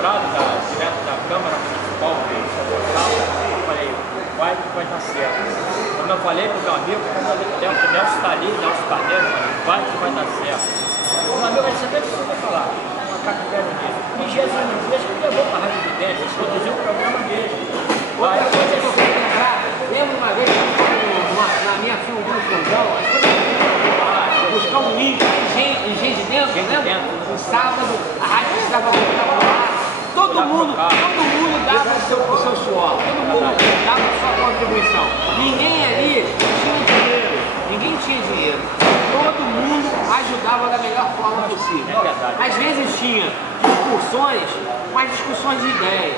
lembrado direto da Câmara Municipal de São Gonçalo, eu falei, vai que vai dar certo. Como eu falei para o meu amigo, o Nelson está ali, Nelson Carneiro, eu falei, vai que vai dar certo. O meu amigo, você deve saber falar, um macaco velho dele. E Jesus Messias que levou para a Rádio Vidência, eles produziu o programa dele. Outra coisa que eu quero lembrar, lembro uma vez na minha filha do Fundão, buscar um link em Gente de Dentro, lembra? No sábado, a rádio estava voltando lá, todo mundo dava o seu suor, todo mundo dava a sua contribuição. Ninguém ali tinha dinheiro, ninguém tinha dinheiro. Todo mundo ajudava da melhor forma possível. Às vezes tinha discussões, mas discussões de ideias,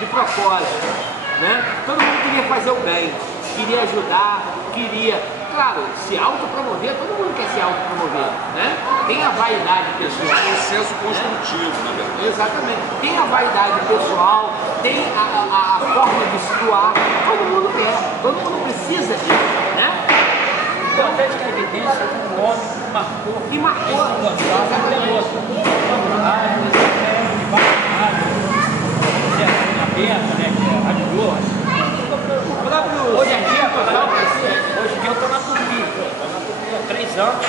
de propósito. Né? Todo mundo queria fazer o bem, queria ajudar, queria, claro, se autopromover, todo mundo quer se autopromover, né? Tem a vaidade pessoal. É um senso construtivo, na verdade. Exatamente. Tem a vaidade pessoal, tem a forma de situar, todo mundo quer, todo mundo precisa disso, né? O importante é que a evidência é um nome que marcou. E marcou. Hoje em dia eu estou na Tupi, há 3 anos,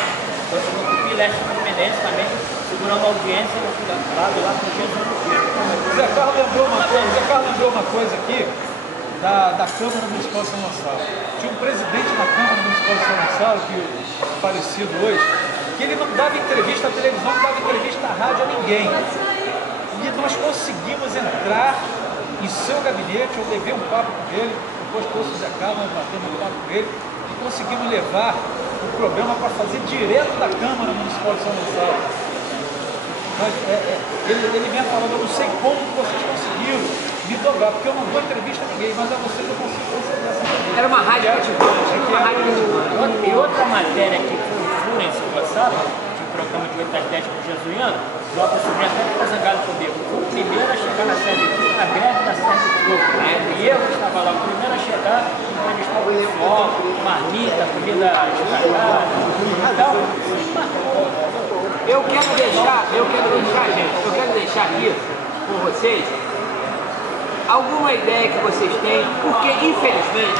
eu estou no Tupi Leste Fluminense também, segurando a audiência no lado lá com o Jesus Tupi. O Zé Carlos lembrou uma coisa aqui da Câmara Municipal de São Gonçalo. Tinha um presidente na Câmara Municipal de São Gonçalo, que falecido hoje, que ele não dava entrevista à televisão, não dava entrevista à rádio a ninguém. E nós conseguimos entrar em seu gabinete, eu levei um papo com ele, depois trouxe o Zé Carlos, nós batemos um papo com ele, e conseguimos levar o programa para fazer direto da Câmara Municipal de São Gonçalo. Mas, ele vinha falando, eu não sei como vocês conseguiram me dobrar, porque eu não dou entrevista a ninguém, mas a vocês eu consigo conceder essa entrevista. Era uma rádio cativante, E outra matéria que foi um furo em São Gonçalo, de um programa de 8 às 10 com o Jesuíno, Jota Sobrinho até ficou zangado comigo. O primeiro a chegar na Sede Clube, na greve da Sede Clube, né? E eu que estava lá, o primeiro a chegar, entrevistar o pessoal, marmita, comida estragada. Então, eu quero deixar aqui com vocês alguma ideia que vocês têm, porque infelizmente